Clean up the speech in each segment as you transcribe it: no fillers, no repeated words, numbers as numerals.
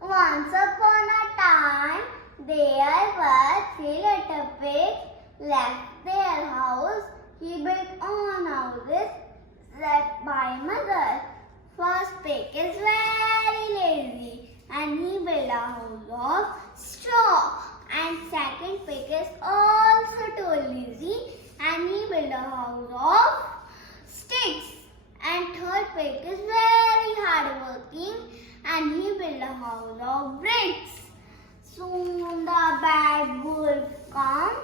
Once upon a time, there were three little pigs. Left their house. He built own houses set by mother. First pig is very lazy and he built a house of straw. And second pig is also too lazy and he built a house of sticks. And third pig is very hardworking and he built a house of bricks. Soon the bad wolf came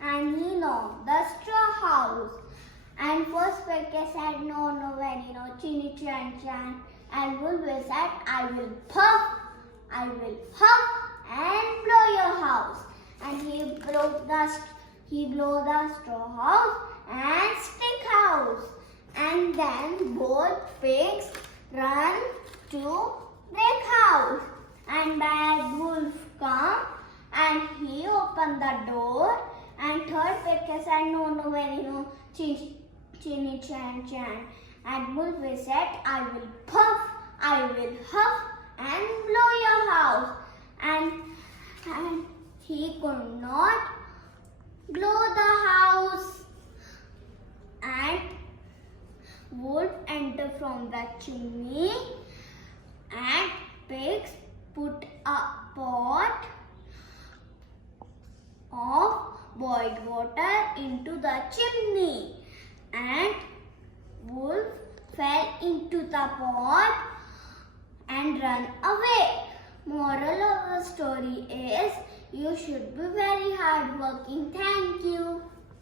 and he knocked the straw house. And first pig said, no, very no, chinny chan chan. And wolf said, I will puff and blow your house. And he blew the straw house and stick house. And then both pigs run to brick house. And bad wolf come and he opened the door. And third pig said, no, very no, chinny chan chan. And wolf said, I will puff and blow your house. And he could not blow the house. And wolf entered from the chimney and pigs put a pot of boiled water into the chimney and wolf fell into the pot and ran away. Moral of the story is you should be very hardworking. Thank you.